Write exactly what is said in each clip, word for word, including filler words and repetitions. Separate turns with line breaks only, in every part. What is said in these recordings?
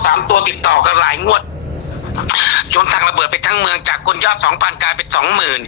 สามตัวติดต่อกันหลายงวดจนทางระเบิดไปทั้งเมืองจากคนยอดสองพันกลายเป็นสองหมื่น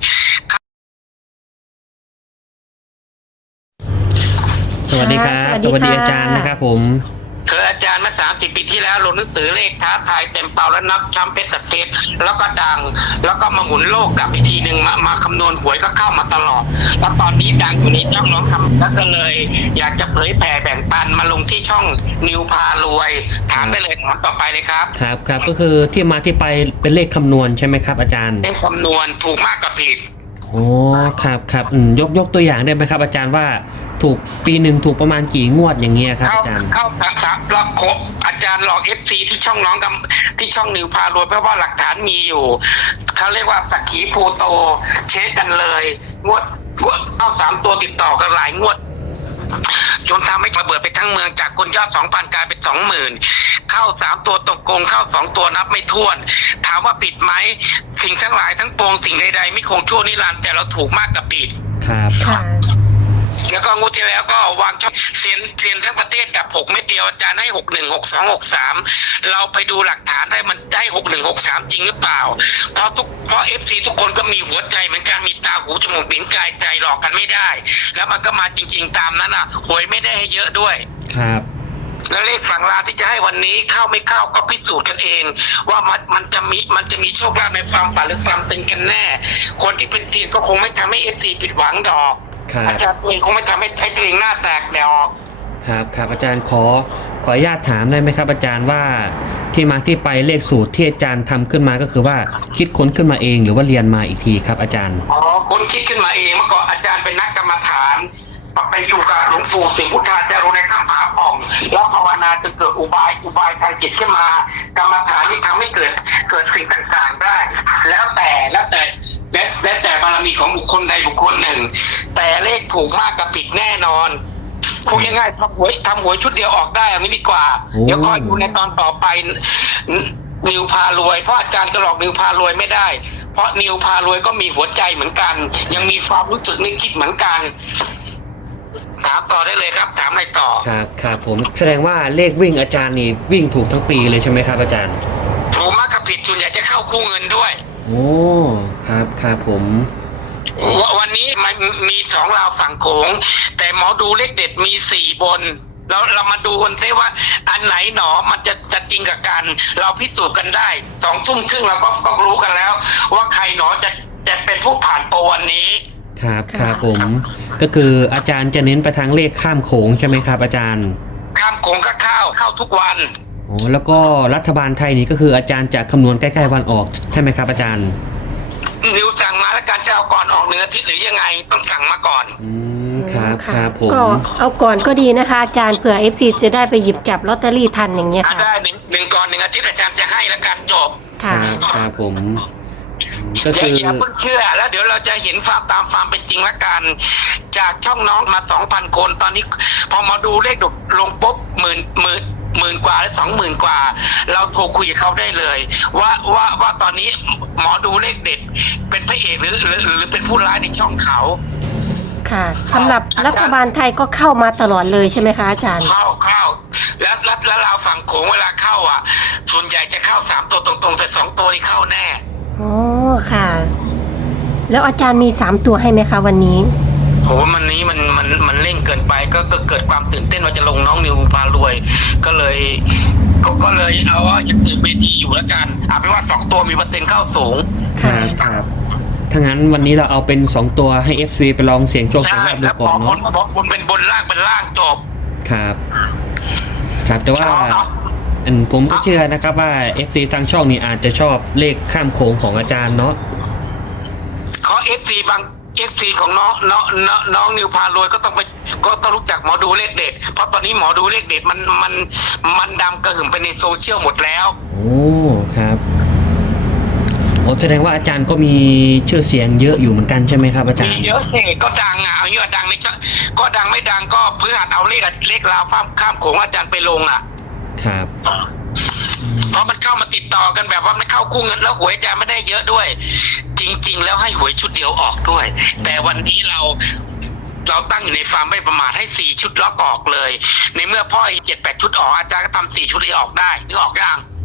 สวัสดีครับสวัสดีอาจารย์นะครับผม
เธออาจารย์มาสามสิบปีที่แล้วลงหนังสือเลขท้าทายเต็มเป่าแล้วนับช้ำเพชรสัตเพชรแล้วก็ดังแล้วก็มาหมุนโลกกับอีกทีหนึ่งมามาคำนวณหวยก็เข้ามาตลอดแล้วตอนนี้ดังอยู่ในช่องน้องคำแล้วก็เลย อยากจะเผยแผ่แบ่งปันมาลงที่ช่องนิวพารวยถามได้เลยถามต่อไปเลยครับ
ครับครับก็คือที่มาที่ไปเป็นเลขคำนวณใช่ไหมครับอาจารย์
เลขคำนวณถูกมากกับผิด
โอ้ครับครับยกยกตัวอย่างได้ไหมครับอาจารย์ว่าถูกปีหนึ่งถูกประมาณกี่งวดอย่างเงี้ยครับอาจารย์
เข้าครับแล้วครบอาจารย์หลอกเอฟซีที่ช่องน้องกับที่ช่องนิวพารวยเพราะว่าหลักฐานมีอยู่เขาเรียกว่าสักขีภูโตเช็คกันเลยงวดงวดเข้าสามตัวติดต่อกันหลายงวดจนทำให้ระเบิดไปทั้งเมืองจากคนยอดสองพันกลายเป็นสองหมื่นเข้าสามตัวตรงกงเข้าสองตัวนับไม่ถ้วนถามว่าผิดไหมสิ่งทั้งหลายทั้งปวงสิ่งใดๆไม่คงชั่วนิรันดร์แต่เราถูกมากกับผิด
ครับ
ค่ะ
แล้วก็งวดที่แล้วก็วางช่องเซียนเซียนทั้งประเทศกับหกเม็ดเดียวอาจารย์ให้หกหนึ่งหกสองหกสามเราไปดูหลักฐานได้มันได้หกหนึ่งหกสามจริงหรือเปล่าเพราะทุกเพราะเอฟซีทุกคนก็มีหัวใจเหมือนกันมีตาหูจมูกลิ้นกายใจหลอกกันไม่ได้แล้วมันก็มาจริงๆตามนั้นอ่ะหวยไม่ได้ให้เยอะด้วย
ครับ
แล้วเลขฝั่งลาวที่จะให้วันนี้เข้าไม่เข้าก็พิสูจน์กันเองว่ามันมันจะมีมันจะมีโชคลาภในความฝันหรือความตึงกันแน่คนที่เป็นเซียนก็คงไม่ทำให้เอฟซีผิดหวังดอกอาจารย์เองคงไม่ทำให้ให้ตัวเองหน้าแตกดอก
ครับครับอาจารย์ขอขออนุญาตถามได้ไหมครับอาจารย์ว่าที่มาที่ไปเลขสูตรที่อาจารย์ทำขึ้นมาก็คือว่าคิดค้นขึ้นมาเองหรือว่าเรียนมาอีกทีครับอาจารย์
อ๋อค้นคิดขึ้นมาเองเมื่อก่อนอาจารย์เป็นนักกรรมฐานไปอยู่กับหลวงปู่สิงห์พุทธาจารย์ในถ้ำผาป่องแล้วภาวนาจนเกิดอุบายอุบายทางจิตขึ้นมากรรมฐานนี่ทำให้เกิดเกิดสิ่งต่างๆได้แล้วแต่แล้วแต่และและแต่บารมีของบุคคลใดบุคคลหนึ่งแต่เลขถูกมากกับผิดแน่นอนพูดง่ายๆทำหวยทำหวยชุดเดียวออกได้ไม่ดีกว่าเดี๋ยวคอยดูในตอนต่อไปนิวพารวยเพราะอาจารย์ก็หลอกนิวพารวยไม่ได้เพราะนิวพารวยก็มีหัวใจเหมือนกันยังมีความรู้สึกนึกคิดเหมือนกันถามต่อได้เลยครับถามอะไรต่อ
ครับครับผมแสดงว่าเลขวิ่งอาจารย์นี่วิ่งถูกทั้งปีเลยใช่ไหมครับอาจารย์
ถูกมากกับผิดส่วนใหญ่จะเข้าคู่เงินด้วย
โอ้ครับครับผม
วันนี้มันมีสองราวฝั่งโขงแต่หมอดูเลขเด็ดมีสี่บนเราเรามาดูกันซิว่าอันไหนหนอมันจะจะจริงกับกันเราพิสูจน์กันได้สองทุ่มครึ่งเราก็ก็รู้กันแล้วว่าใครหนอจะจะเป็นผู้ผ่านโปรวันนี้
ครับครับผมก็คืออาจารย์จะเน้นไปทางเลขข้ามโขงใช่ไหมครับอาจารย์
ข้ามโขงก็เข้าเข้าทุกวัน
โอ้แล้วก็รัฐบาลไทยนี่ก็คืออาจารย์จะคำนวณใกล้ๆวันออกใช่ไหมครับอาจารย์
นิวสั่งมาแล้วการจะเอาก่อนออกหนึ่งอาทิตย์หรือยังไงต้องสั่งมาก่อน
อืมครับครับผม
ก็เอาก่อนก็ดีนะคะอาจารย์เผื่อ เอฟ ซี จะได้ไปหยิบจับลอตเตอรี่ทันอย่างเงี้ยค่ะ
ได้หนึ่งหนึ่งก่อนหนึ่งอาทิตย์อาจารย์จะให้แล้วการจบ
ค่ะ
ครับผมก็คือ
อย่าเพิ่งเชื่อแล้วเดี๋ยวเราจะเห็นฟาร์มตามฟาร์มเป็นจริงละกันจากช่องน้องมา สองพัน คนตอนนี้พอมาดูเลขดกลงปุ๊บหมื่นหมื่นหมื่นกว่าหรือสองหมื่นกว่าเราโทรคุยกับเขาได้เลยว่าว่าว่าตอนนี้หมอดูเลขเด็ดเป็นพระเอกหรือหรือหรือเป็นผู้ร้ายในช่องเขา
ค่ะสำหรับรัฐบาลไทยก็เข้ามาตลอดเลยใช่ไหมคะอาจารย์
เข้าเข้าแล้วแล้วแล้วเราฝั่งโขงเวลาเข้าอ่ะส่วนใหญ่จะเข้าสามตัวตรงๆแต่สองตัวนี่เข้าแน่
โอ้ค่ะแล้วอาจารย์มีสามตัวให้ไหมคะวันนี้
โหวันนี้มันมันมันเร่งเกินไปก็เกิดความตื่นเต้นว่าจะลงน้องนิวพารวยก็เลยก็เลยเอาว่ายังตื่นเวทีอยู่แล้วกันเอาเป็นว่าสองตัวมีเปอร์เซ็นต์เข้าสูง
ครับครับถ้างั้นวันนี้เราเอาเป็นสองตัวให้ เอฟ ซี ไปลองเสี่ยงโชคกันดูก่อนเนาะ
บนเป็นบนล่างเป็นล่างจบ
ครับครับแต่ว่าผมก็เชื่อนะครับว่า เอฟ ซี ทางช่องนี้อาจจะชอบเลขข้ามโขงของอาจารย์เนาะ
เขา เอฟ ซี บาง เอฟ ซี ของน้องน้องน้องนิวพารวยก็ต้องไปก็ต้องรู้จักหมอดูเลขเด็ดเพราะตอนนี้หมอดูเลขเด็ดมันมันมันดำกระหึ่มไปในโซเชียลหมดแล้ว
โอ้ครับโอ้แสดงว่าอาจารย์ก็มีชื่อเสียงเยอะอยู่เหมือนกันใช่ไหมครับอาจารย์
มีเยอะสิก็ดังอ่ะเอาเยอะดังไม่ใช่ก็ดังไม่ดังก็เพื่อเอาเลขเลขราวข้ามข้ามโขงอาจารย์ไปลงอ่ะ
ครับ
เพราะมันเข้ามาติดต่อกันแบบว่ามันเข้ากู้เงินแล้วหวยอาจารย์ไม่ได้เยอะด้วยจริงๆแล้วให้หวยชุดเดียวออกด้วยแต่วันนี้เราเราตั้งอยู่ในฟาร์มไม่ประมาทให้สี่ชุดล็อกออกเลยในเมื่อพ่อเจ็ดแปดชุดออกอาจารย์ก็ทำสี่ชุดให้ออกได้นึกออกยัง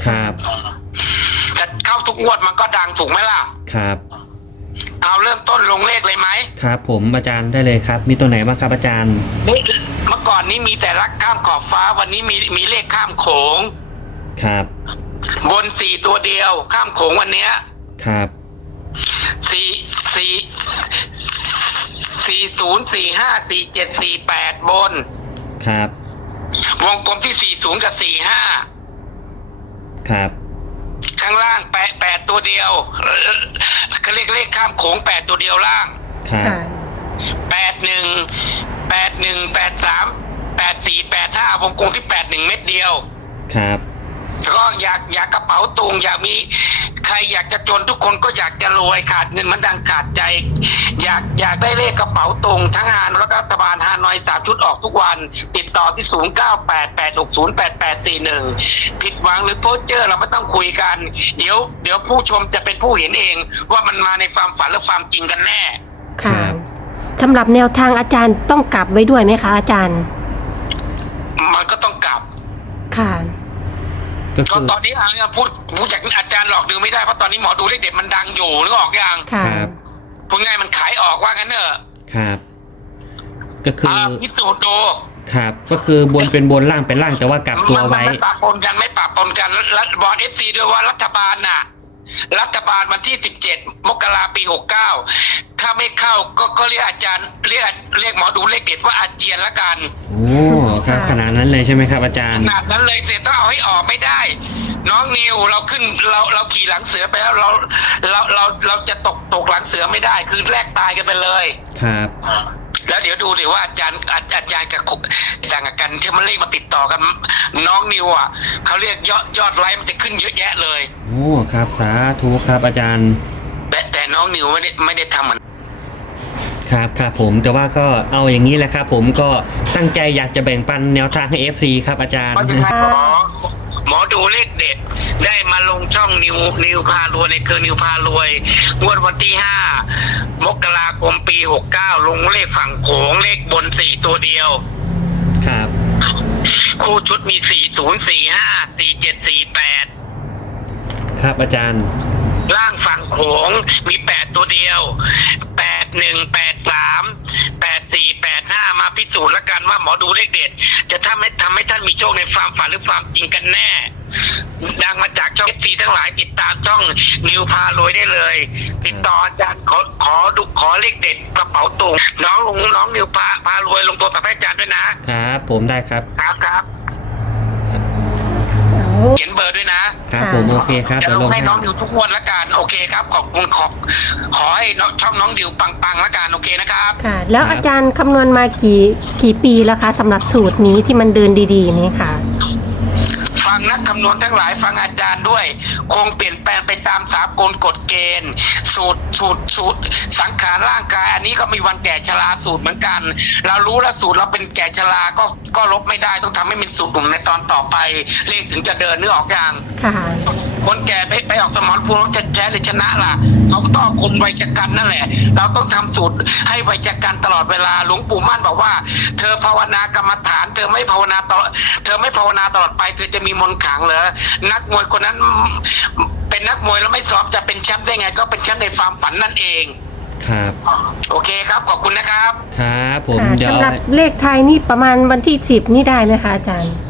ครับ
แต่เข้าทุกงวดมันก็ดังถูกไหมล่ะ
ครับ
เอาเริ่มต้นลงเลขเลยไหม
ครับผมอาจารย์ได้เลยครับ มีตัวไหนบ้างครับอาจารย์
นี่เมื่อก่อนนี้มีแต่รักข้ามขอบฟ้าวันนี้มีมีเลขข้ามโขง
ครับ
บนสี่ตัวเดียวข้ามโขงวันเนี้ย
ครับ
สี่สี่สี่ศูนย์สี่ห้าสี่เจ็ดสี่แปดบน
ครับ
วงกลมที่สี่ศูนย์กับสี่ห้า
ครับ
ข้างล่างแปดแปดตัวเดียวเอ่อเขาเรียกเลขข้ามโขงแปดตัวเดียวล่าง
ครับ
ค่ะ
แปดหนึ่งแปดหนึ่งแปดสามแปดสี่แปดห้าวงกลมที่แปดหนึ่งเม็ดเดียว
ครับ
แล้วก็อยากอยากกระเป๋าตุงอยากมีใครอยากจะจนทุกคนก็อยากจะรวยขาดเงินมันดังขาดใจ อยากอยากได้เลขกระเป๋าตุงทั้งฮานแล้วก็รัฐบาลฮานอยสามชุดออกทุกวัน ติดต่อที่ศูนย์เก้าแปดแปดหกศูนย์แปดแปดสี่หนึ่งผิดหวังหรือโพสเจอร์เราไม่ต้องคุยกัน เดี๋ยวเดี๋ยวผู้ชมจะเป็นผู้เห็นเอง ว่ามันมาในความฝันหรือความจริงกันแน่
ค่ะสำหรับแนวทางอาจารย์ต้องกลับไว้ด้วยไหมคะอาจารย์
มันก็ต้องกลับ
ค่ะ
ก็
ก็
คือ
ตอนนี้อ่ะพูดพูดจากอาจารย์หลอกดูไม่ได้เพราะตอนนี้หมอดูเลขเด็ดมันดังอยู่หรือออกยัง
ค่ะ
ครับ
พูดง่ายมันขายออกว่างั้นเนอะ
ครับ ก็คือ
อ่าพิสูจน์ดู
ครับ ก็คือบนเป็นบนล่างเป็นล่างแต่ว่ากลับตัวไว้
มันไม่ปะปนกันไม่ปะปนกันแล้วบอกเอฟซีด้วยว่ารัฐบาลน่ะ รัฐบาลวันที่สิบเจ็ดมกราปีหกเก้าถ้าไม่เข้าก็ก็เรียกอาจารย์เรียกเรียกหมอดูเลขเด็ดว่าอาเจียนละกัน
โอ้ครับขนาดนั้นเลยใช่ไหมครับอาจาร
ข
ย์
นาดนั้นเลยเสร็จต้องเอาให้ออกไม่ได้ น้องนิวเราขึ้นเราเราขี่หลังเสือไปแล้วเราเราเราเราจะตกตกหลังเสือไม่ได้คือแลกตายกันไปเลย
ครับ
แล้วเดี๋ยวดูดิว่าอาจารย์อาอาจารย์กับอาจารย์กับกันที่มันเลขมาติดต่อกัน น้องนิวอ่ะเขาเรียกยอดยอดไลค์มันจะขึ้นเยอะแยะเลย
โอ้ครับสาธุครับอาจารย์
แต่แต่น้องนิวไม่ได้ไม่ได้ทำเหมือน
ครับครับผมแต่ว่าก็เอาอย่างนี้แหละครับผมก็ตั้งใจอยากจะแบ่งปันแนวทางให้ เอฟ ซี ครับอาจารย์
เพราะฉะนั้นหมอหมอดูเลขเด็ด ได้มาลงช่องนิวนิวพารวยในเครือนิวพารวยงวดวันที่ห้ามกราคมปีหกเก้าลงเลขฝั่งโขงเลขบนสี่ตัวเดียว
ครับ
คู่ชุดมีสี่ศูนย์สี่ห้าสี่เจ็ดสี่แปด
ครับอาจารย์
ล่างฝั่งโขงมีแปดตัวเดียวแปดหนึ่งแปดสามแปดสี่แปดห้ามาพิสูจน์แล้วกันว่าหมอดูเลขเด็ด จะทำให้ทำให้ท่านมีโชคในความฝันหรือความจริงกันแน่ ดังมาจากช่องเอฟซีทั้งหลายติดตามช่องนิวพารวยได้เลย ติดต่ออาจารย์ขอขอดูขอเลขเด็ดกระเป๋าตุงน้องลงน้องนิวพาพารวยลงตัวกับอาจารย์ด้วยนะครับ
ผมได้ครับ
ครับครับ
เอา
เขียนเบอร์ด้วยนะครับ
ผมโอเคครับ
จะ
เดี๋ยว
ล
ล
ง
ง
ให้
ให้
น้องนิวทุกงวดละกันโอเคครับขอบคุณขอบขอให้น้องช่องน้องดิวปังๆละกันโอเคนะครับ
ค่ะ แล้วอาจารย์คำนวณมากี่กี่ปีแล้วคะสำหรับสูตรนี้ที่มันเดินดีๆนี่ค่ะ
ฟังนักคำนวณทั้งหลายฟังอาจารย์ด้วย คงเปลี่ยนแปลงไปตามสากลกฎเกณฑ์ สูตรสูตรสูตรสังขารร่างกาย อันนี้ก็มีวันแก่ชราสูตรเหมือนกัน เรารู้แล้วสูตรเราเป็นแก่ชราก็ก็ลบไม่ได้ต้องทำให้เป็นสูตรหนุ่มในตอนต่อไป เลขถึงจะเดินนึกออกอย่าง
ค่ะ
คนแก่ไปไปออกสมรภูมิแล้วจะแพ้หรือชนะล่ะเขาก็ต้องเอาคนวัยชกันนั่นแหละ เราต้องทำสูตรให้วัยชกันตลอดเวลาหลวงปู่มั่นบอกว่า เธอภาวนากรรมฐาน เธอไม่ภาวนาตลอดเธอไม่ภาวนาตลอดไปเธอจะมีมนต์ขลังเหรอนักมวยคนนั้นเป็นนักมวยแล้วไม่ซ้อมจะเป็นแชมป์ได้ไง ก็เป็นแชมป์ในความฝันนั่นเอง
ครับ
โอเคครับขอบคุณนะครับ
ครับผม
ค่ะ
เดี๋ยว
สำหรับเลขไทยนี่ประมาณวันที่สิบนี่ได้ไหมคะอาจารย์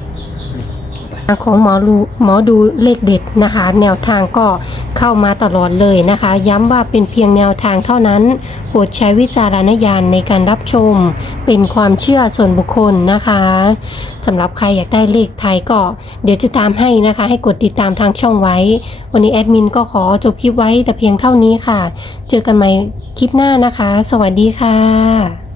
ของหมอดูหมอดูเลขเด็ดนะคะ แนวทางก็เข้ามาตลอดเลยนะคะ ย้ำว่าเป็นเพียงแนวทางเท่านั้นโปรดใช้วิจารณญาณในการรับชมเป็นความเชื่อส่วนบุคคลนะคะสำหรับใครอยากได้เลขไทยก็เดี๋ยวจะตามให้นะคะ ให้กดติดตามทางช่องไว้ วันนี้แอดมินก็ขอจบคลิปไว้แต่เพียงเท่านี้ค่ะ เจอกันใหม่คลิปหน้านะคะ สวัสดีค่ะ